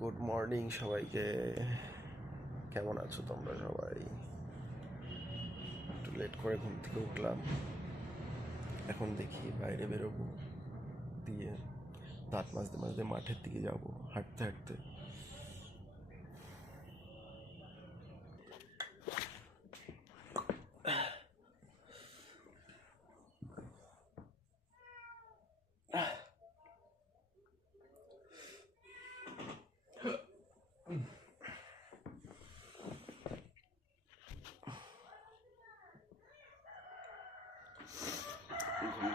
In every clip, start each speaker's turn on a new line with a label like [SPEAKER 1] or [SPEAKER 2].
[SPEAKER 1] Good morning সবাইকে। কেমন আছো তোমরা সবাই? একটু লেট করে ঘুম থেকে উঠলাম। এখন দেখি বাইরে বেরোবো। দিয়ে দাঁত মাঝতে মাজতে মাঠের দিকে যাব। হাঁটতে হাঁটতে ঘুম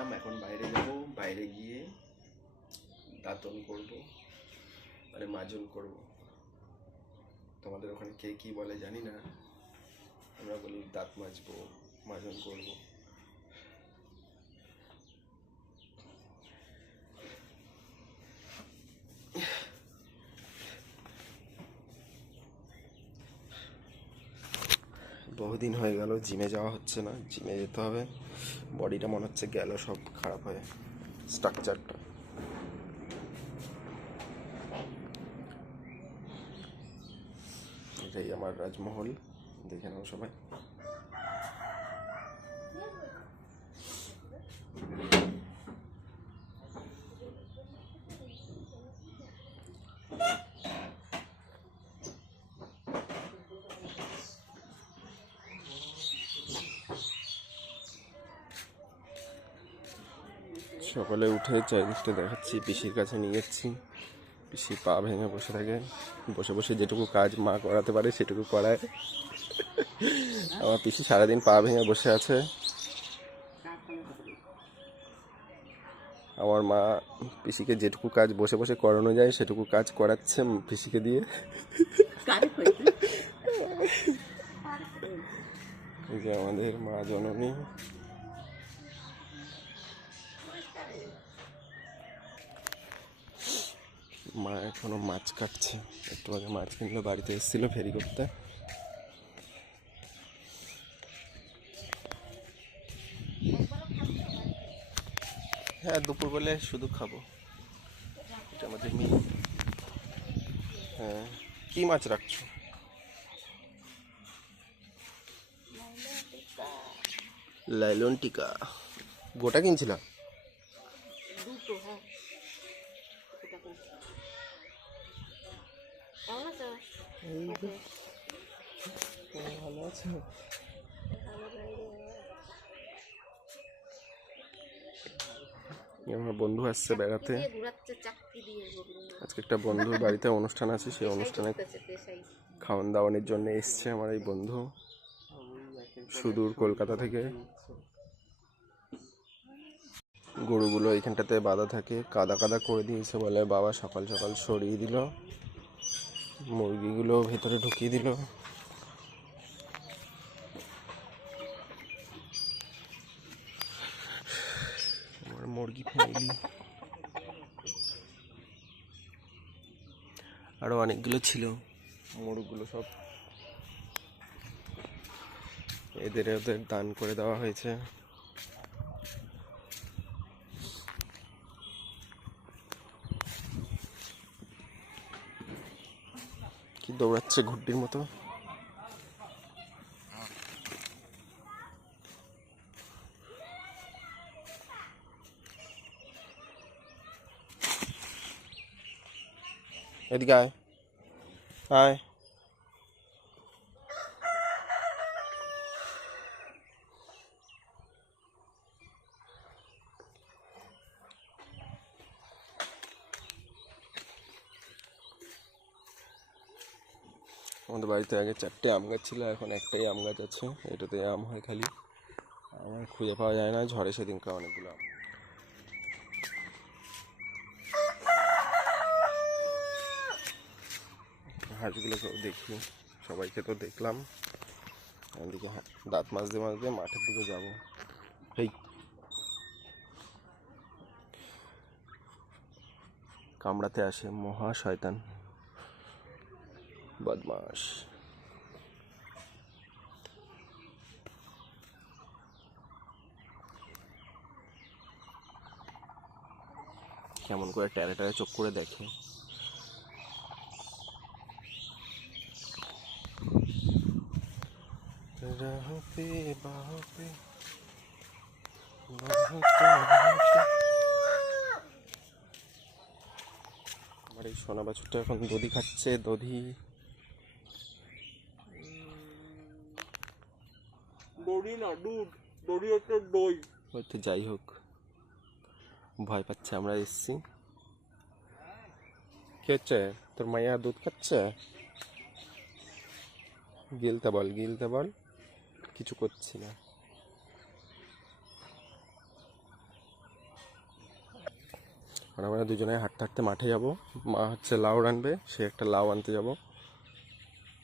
[SPEAKER 1] উঠলাম এখন বাইরে যাব, বাইরে গিয়ে দাঁতন করব মানে মাজন করব। তোমাদের ওখানে কে কি বলে জানি না। আমরা বলি দাঁত মাজবো, মাজন করব। বহুদিন হয়ে গেল, জিমে যাওয়া হচ্ছে না, জিমে যেতে হবে। বডিটা মনে হচ্ছে গেল সব খারাপ হয়ে স্ট্রাকচারটা এটাই আমার রাজমহল দেখে নাও সবাই। সকালে উঠে চারিদিকটা দেখাচ্ছি, পিসির কাছে নিয়ে যাচ্ছি। পিসি পা ভেঙে বসে থাকে। বসে বসে যেটুকু কাজ মা করাতে পারে সেটুকু করায়। আমার পিসি সারাদিন পা ভেঙে বসে আছে। আমার মা পিসিকে যেটুকু কাজ বসে বসে করানো যায়, সেটুকু কাজ করাচ্ছে পিসিকে দিয়ে। এই যে আমাদের মা জননী। মা এখনও মাছ কাটছে। একটু আগে মাছ কিনলো, বাড়িতে এসেছিল ফেরি করতে। হ্যাঁ দুপুর দুপুরবেলায় শুধু খাব। এটা আমাদের মেয়ে হ্যাঁ কি মাছ রাখছো? লাইলন টিকা। গোটা কিনছিলাম
[SPEAKER 2] দুটো হ্যাঁ।
[SPEAKER 1] ভালো আমার বন্ধু আসছে বেড়াতে। আজকে একটা বন্ধুর বাড়িতে অনুষ্ঠান আছে সেই অনুষ্ঠানে খাওয়ান দাওয়ানোর জন্য এসছে আমার এই বন্ধু সুদূর কলকাতা থেকে গরুগুলো এখানটাতে বাঁধা থাকে কাদা কাদা করে দিয়েছে বলে বাবা সকাল সকাল সরিয়ে দিল মুরগিগুলো ভেতরে ঢুকিয়ে দিল। মুরগি ফ্যামিলি আরও অনেকগুলো ছিল। মোরগগুলো সব এদের ওদের দান করে দেওয়া হয়েছে। দৌড়াচ্ছে ঘুড্ডির মতো। এদিকে আয়। আয়। আমাদের আগে চারটে আম গাছ ছিল, এখন একটাই আম গাছ আছে। এটাতে আম হয় খালি। আমার খুঁজে পাওয়া যায় না, ঝড়ে সেদিনকে অনেকগুলো আম। হাঁসগুলোকেও দেখি, সবাইকে তো দেখলাম। এদিকে দাঁত মাজতে মাজতে মাঠের দিকে যাব। এই কামড়াতে আসে মহা শয়তান। বদমাস কেমন করে ট্যারে ট্যারে চোখ করে দেখে। আমার এই সোনা বাছুরটা এখন দধি খাচ্ছে দধি।
[SPEAKER 3] দড়ি না দুধ। দড়ি হচ্ছে দই।
[SPEAKER 1] হয়তো যাই হোক। ভয় পাচ্ছে, আমরা এসছি। হচ্ছে? তোর মাইয়া দুধ খাচ্ছে? গিলতে বল গিলতে বল। কিছু করছি না। আমরা দুজনে হাঁটতে হাঁটতে মাঠে যাব। মা হচ্ছে লাউ আনবে সে একটা লাউ আনতে যাব।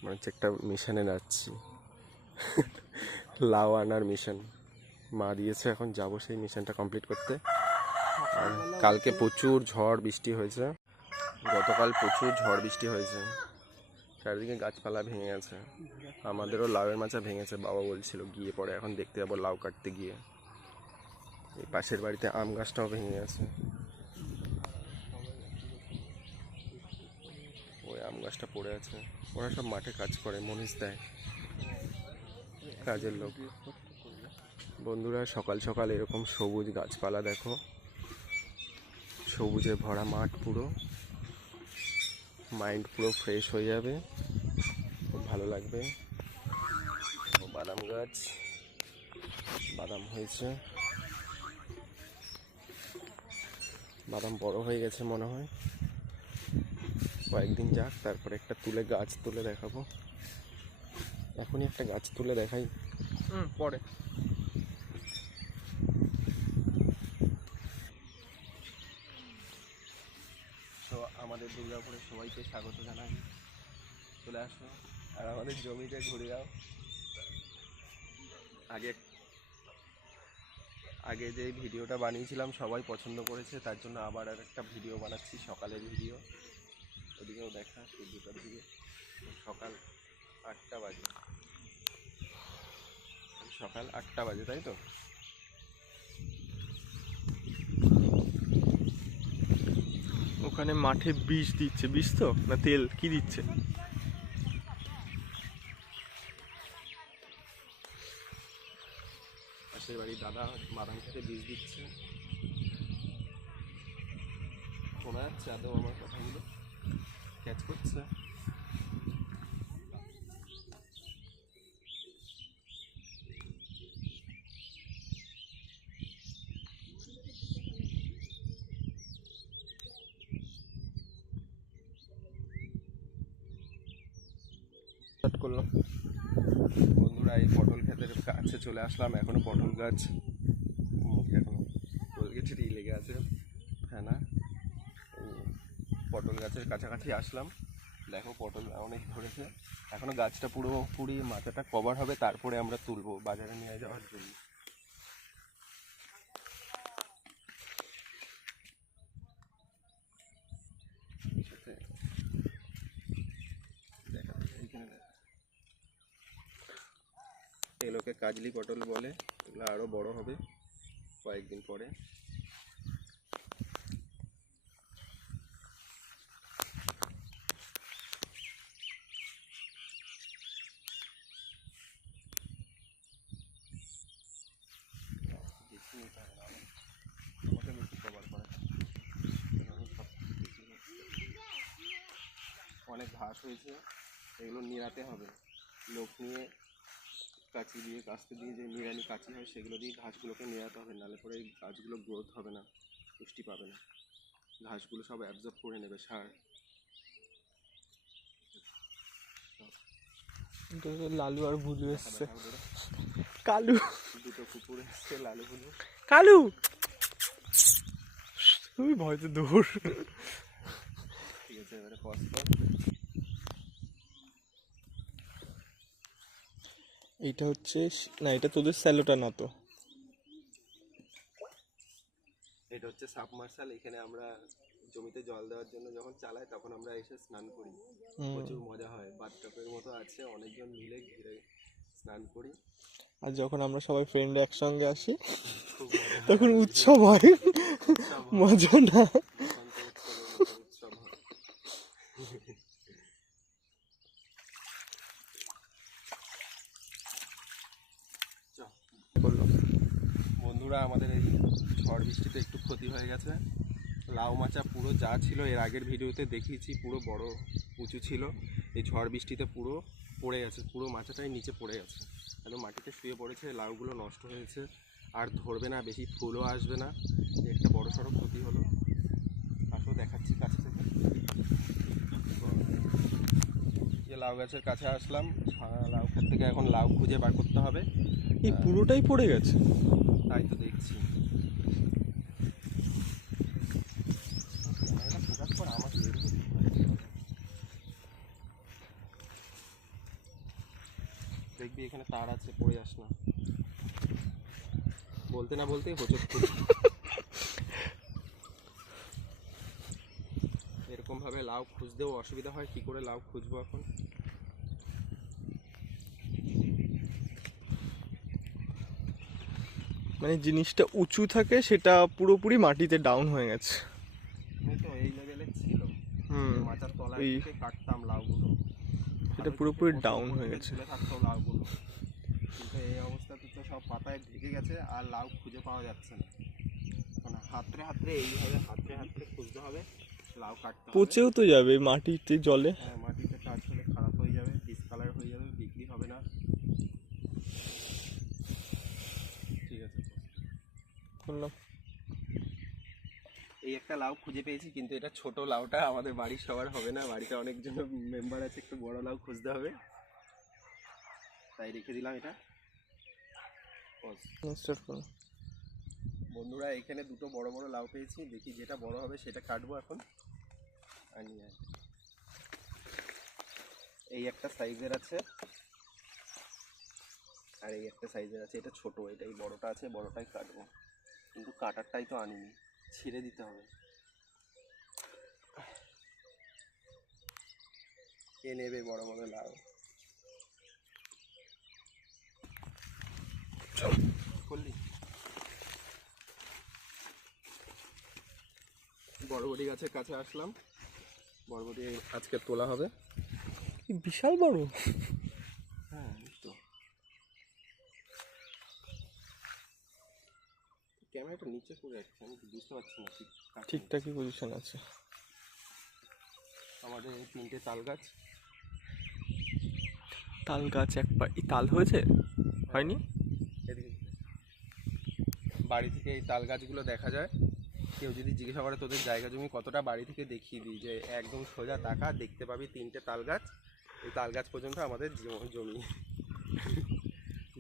[SPEAKER 1] মানে হচ্ছে একটা মিশনে যাচ্ছি লাউ আনার মিশন। মা দিয়েছে, এখন যাব সেই মিশনটা কমপ্লিট করতে। আর কালকে প্রচুর ঝড় বৃষ্টি হয়েছে। গতকাল প্রচুর ঝড় বৃষ্টি হয়েছে। চারিদিকে গাছপালা ভেঙে গেছে। আমাদেরও লাউয়ের মাচা ভেঙেছে, বাবা বলছিল গিয়ে পরে, এখন দেখতে যাব লাউ কাটতে গিয়ে। এই পাশের বাড়িতে আম গাছটাও ভেঙে গেছে। ওই আম গাছটা পড়ে আছে। ওরা সব মাঠে কাজ করে, মনীষ দেয়। কাজের লোক। বন্ধুরা, সকাল সকাল এরকম সবুজ গাছপালা দেখো। সবুজে ভরা মাঠ পুরো। মাইন্ড পুরো ফ্রেশ হয়ে যাবে। খুব ভালো লাগবে। বাদাম গাছ। বাদাম হয়েছে। বাদাম বড় হয়ে গেছে মনে হয়। কয়েকদিন যাক, তারপরে একটা তুলে গাছ তুলে দেখাবো। এখনই একটা গাছ তুলে দেখাই।
[SPEAKER 3] পরে
[SPEAKER 1] তো আমাদের দুর্গাপুরে সবাইকে স্বাগত জানাই। চলে আসো আর আমাদের জমিতে ঘুরে যাও। আগে আগে যে ভিডিওটা বানিয়েছিলাম, সবাই পছন্দ করেছে, তার জন্য আবার আর একটা ভিডিও বানাচ্ছি, সকালের ভিডিও। ওদিকেও দেখা সেই দুটার দিকে। সকাল আটটা বাজে। সকাল আটটা বাজে, তাই তো?
[SPEAKER 3] ওখানে মাঠে বিষ দিচ্ছে, বিষ তো? না তেল? কি দিচ্ছে?
[SPEAKER 1] পাশের বাড়ির দাদা বাদাম খেতে বীজ দিচ্ছে। শোনা যাচ্ছে আদৌ আমার কথাগুলো ক্যাচ করছে
[SPEAKER 3] স্টার্ট করলাম
[SPEAKER 1] বন্ধুরা, এই পটল ক্ষেতের কাছে চলে আসলাম। এখনও পটল গাছ এখনও পটল গাছের ই লেগে আছে। ফেনা না? পটল গাছের কাছাকাছি আসলাম। দেখো, পটল অনেক ধরেছে। এখনও গাছটা পুরো পুরি মাথাটা কভার হবে, তারপরে আমরা তুলবো, বাজারে নিয়ে যাওয়ার জন্য সাথে দেখা এইখানে দেখা এগুলোকে কাজলি পটল বলে, এগুলো আরও বড় হবে কয়েকদিন পরে। অনেক ঘাস হয়েছে, এগুলো নিরাতে হবে লোক নিয়ে কাঁচি দিয়ে কাস্তে দিয়ে যে নিড়ানি কাঁচি হয় সেগুলো দিয়ে ঘাসগুলোকে নিড়াতে হবে নাহলে পরে এই গাছগুলো গ্রোথ হবে না পুষ্টি পাবে না। ঘাসগুলো সব অ্যাবজর্ব করে নেবে সার।
[SPEAKER 3] লালু আর ভুলু এসছে। কালু।
[SPEAKER 1] দুটো কুকুর এসছে লালু হলু
[SPEAKER 3] কালু! তুই ভয়তে দূর।
[SPEAKER 1] ঠিক আছে এবারে পজ
[SPEAKER 3] এইটা হচ্ছে না এটা তোদের স্যালোটা না তো।
[SPEAKER 1] এটা হচ্ছে সাবমার্শাল এখানে আমরা জমিতে জল দেওয়ার জন্য যখন চালাই তখন আমরা এসে স্নান করি। প্রচুর মজা হয়। বাথটপের মতো আছে অনেকজন মিলে ঘিরে স্নান করি।
[SPEAKER 3] আর যখন আমরা সবাই ফ্রেন্ড একসঙ্গে আসি। তখন উৎসব হয়।
[SPEAKER 1] উৎসব হয়।
[SPEAKER 3] মজা না
[SPEAKER 1] বসন্ত উৎসবের মতো উৎসব হয় বন্ধুরা আমাদের এই ঝড় বৃষ্টিতে একটু গেছে লাউ মাচা পুরো যা ছিল এর আগের ভিডিওতে দেখিয়েছি পুরো বড় উঁচু ছিল। এই ঝড় বৃষ্টিতে পুরো পড়ে গেছে পুরো মাচাটাই নিচে পড়ে গেছে একদম মাটিতে শুয়ে পড়েছে লাউগুলো নষ্ট হয়েছে। আর ধরবে না বেশি ফুলও আসবে না। একটা বড় সড়ো ক্ষতি হলো। আসো দেখাচ্ছি কাছে থেকে। লাউ গাছের কাছে আসলাম। লাউ ক্ষেত থেকে এখন লাউ খুঁজে বার করতে হবে।
[SPEAKER 3] এই পুরোটাই পড়ে গেছে?
[SPEAKER 1] তাই তো দেখছি ক্যামেরাটা ফোকাস কর আমাকে এর উপর দিতে হয়। দেখবি এখানে তার আছে পড়ে যাস না। বলতে না বলতেই হোচট খুঁজি এরকম ভাবে লাউ খুঁজতেও অসুবিধা হয় কি করে লাউ খুঁজবো এখন?
[SPEAKER 3] মানে জিনিসটা উঁচু থাকে সেটা পুরোপুরি মাটিতে ডাউন হয়ে গেছে।
[SPEAKER 1] এই লেভেলে ছিল।
[SPEAKER 3] হুম
[SPEAKER 1] মাচার তলায় কাটতাম লাউগুলো।
[SPEAKER 3] এটা পুরোপুরি
[SPEAKER 1] ডাউন
[SPEAKER 3] হয়ে গেছে।
[SPEAKER 1] লাউগুলো। কিন্তু এই অবস্থাতে তো সব পাতায় ঢেকে গেছে আর লাউ খুঁজে পাওয়া যাচ্ছে না। এখন হাতড়ে হাতড়ে এইভাবে হাতড়ে হাতড়ে খুঁজতে হবে লাউ কাটতে
[SPEAKER 3] পচেও তো যাবে মাটিতে জলে।
[SPEAKER 1] হ্যাঁ মাটিতে কাজ হলে খারাপ হয়ে যাবে ডিসকালার হয়ে যাবে বিক্রি হবে না। ঠিক আছে।
[SPEAKER 3] বললাম
[SPEAKER 1] এই একটা লাউ খুঁজে পেয়েছি কিন্তু এটা ছোট লাউটা আমাদের বাড়ির সবার হবে না। বাড়িতে অনেকজন মেম্বার আছে একটু বড় লাউ খুঁজতে হবে। তাই রেখে দিলাম এটা। বন্ধুরা, এখানে দুটো বড় বড় লাউ পেয়েছি। দেখি যেটা বড় হবে সেটা কাটবো এখন। আর। এই একটা সাইজের আছে। আর এই একটা সাইজের আছে। এটা ছোট, এটা এই বড়টা আছে, বড়টাই কাটবো। কিন্তু কাটারটাই তো আনিনি, ছিঁড়ে দিতে হবে। কে নেবে বড় বড় লাউ। বড়বড়ি গাছের কাছে আসলাম। বড়বড়ি আজকে তোলা হবে।
[SPEAKER 3] বিশাল বড়।
[SPEAKER 1] হ্যাঁ তো। ক্যামেরাটা নিচে করে রাখছি আমি বুঝতে পারছি না
[SPEAKER 3] ঠিকঠাকই পজিশন আছে।
[SPEAKER 1] আমাদের তিনটে তাল গাছ।
[SPEAKER 3] তাল গাছ এক পা তাল হয়েছে? হয়নি।
[SPEAKER 1] বাড়ি থেকে এই তাল গাছগুলো দেখা যায়। কেউ যদি জিজ্ঞাসা করে তোদের জায়গা জমি কতটা? বাড়ি থেকে দেখিয়ে দিই যে একদম সোজা টাকা দেখতে পাবি তিনটে তাল গাছ। এই তাল গাছ পর্যন্ত আমাদের জমি।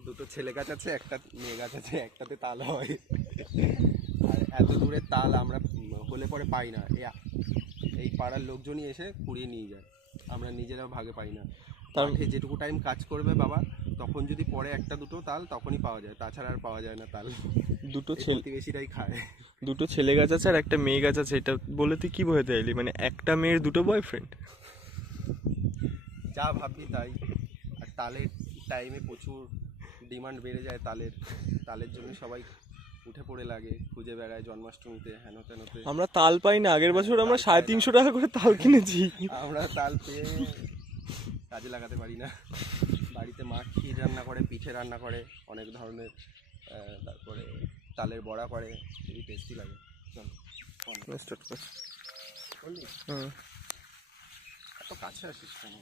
[SPEAKER 1] দুটো ছেলে গাছ আছে একটা মেয়ে গাছ আছে একটাতে তাল হয়। আর এত দূরে তাল আমরা হলে পরে পাই না। এই পাড়ার লোকজনই এসে কুড়িয়ে নিয়ে যায়। আমরা নিজেরাও ভাগে পাই না।
[SPEAKER 3] তার
[SPEAKER 1] যেটুকু টাইম কাজ করবে বাবা তখন যদি পরে একটা দুটো তাল তখনই পাওয়া যায়। তাছাড়া আর পাওয়া যায় না তাল।
[SPEAKER 3] দুটো ছেলে
[SPEAKER 1] প্রতিবেশীরাই খায়।
[SPEAKER 3] দুটো ছেলে গাছ আছে আর একটা মেয়ে গাছ আছে। এটা বলে তুই কি বোঝাতে চাইলি? মানে একটা মেয়ের দুটো বয়ফ্রেন্ড
[SPEAKER 1] যা ভাববি তাই। আর তালের টাইমে প্রচুর ডিমান্ড বেড়ে যায় তালের। তালের জন্য সবাই উঠে পড়ে লাগে খুঁজে বেড়ায় জন্মাষ্টমীতে হেন তেনতে
[SPEAKER 3] আমরা তাল পাই না। আগের বছর আমরা সাড়ে তিনশো টাকা করে তাল কিনেছি।
[SPEAKER 1] আমরা তাল পেয়ে কাজে লাগাতে পারি না। বাড়িতে মা ক্ষীর রান্না করে পিঠে রান্না করে অনেক ধরনের তারপরে তালের বড়া করে খুবই টেস্টি লাগে। চল
[SPEAKER 3] স্টার্ট কর। হুম।
[SPEAKER 1] এত কাছে আসিস কেন?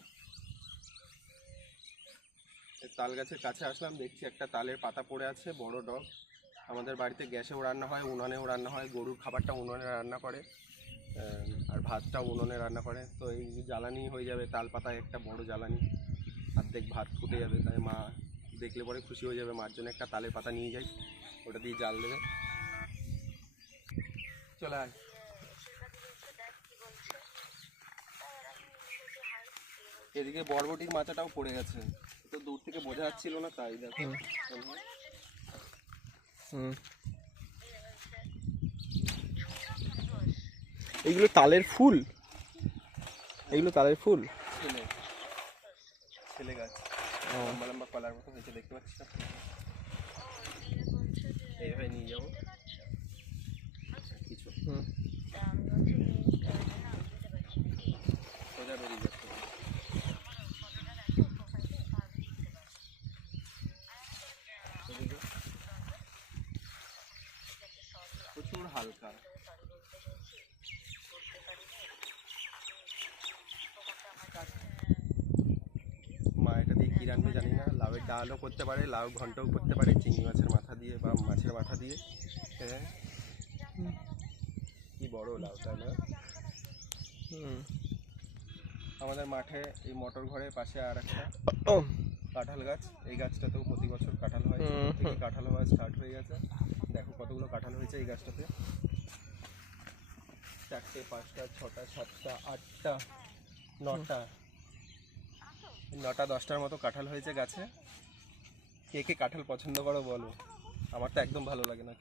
[SPEAKER 1] তাল গাছের কাছে আসলাম দেখছি একটা তালের পাতা পড়ে আছে বড় ডগ। আমাদের বাড়িতে গ্যাসেও রান্না হয় উনানেও রান্না হয় গরুর খাবারটা উনুনে রান্না করে আর ভাতটা উনুনে রান্না করে। তো এই জ্বালানি হয়ে যাবে তাল পাতায় একটা বড় জ্বালানি অর্ধেক ভাত ফুটে যাবে তাই মা দেখলে পরে খুশি হয়ে যাবে। মার জন্য একটা তালের পাতা নিয়ে যাই ওটা দিয়ে জাল দেবে। চলে আয়। এদিকে বরবটির মাচাটাও পড়ে গেছে। তো দূর থেকে বোঝা যাচ্ছিল না তাই দেখো।
[SPEAKER 3] হুম। এইগুলো তালের ফুল? এগুলো তালের ফুল?
[SPEAKER 1] ছেলে ছেলে গাছ
[SPEAKER 3] ও
[SPEAKER 1] লম্বা লম্বা কলার মতো হয়েছে দেখতে পাচ্ছিস না এইভাবে নিয়ে যাব কিছু
[SPEAKER 3] হুম
[SPEAKER 1] সোজা বেরিয়ে যাচ্ছে এদিকে প্রচুর হালকা মা এটা দিয়ে কি রান্না জানি না লাউয়ের ডালও করতে পারে লাউ ঘন্টও করতে পারে চিংড়ি মাছের মাথা দিয়ে বা মাছের মাথা দিয়ে। হ্যাঁ। কি বড় লাউ তাই না? আমাদের মাঠে এই মোটর ঘরের পাশে আর একটা কাঁঠাল গাছ এই গাছটাতেও প্রতি বছর কাঁঠাল হয়। থেকে কাঁঠাল হওয়া স্টার্ট হয়ে গেছে। দেখো কতগুলো কাঁঠাল হয়েছে এই গাছটাতে। চারটে পাঁচটা ছটা সাতটা আটটা নটা। নটা দশটার মতো কাঁঠাল হয়েছে গাছে। কে কে কাঁঠাল পছন্দ করো বলো? আমার তো একদম ভালো লাগে না।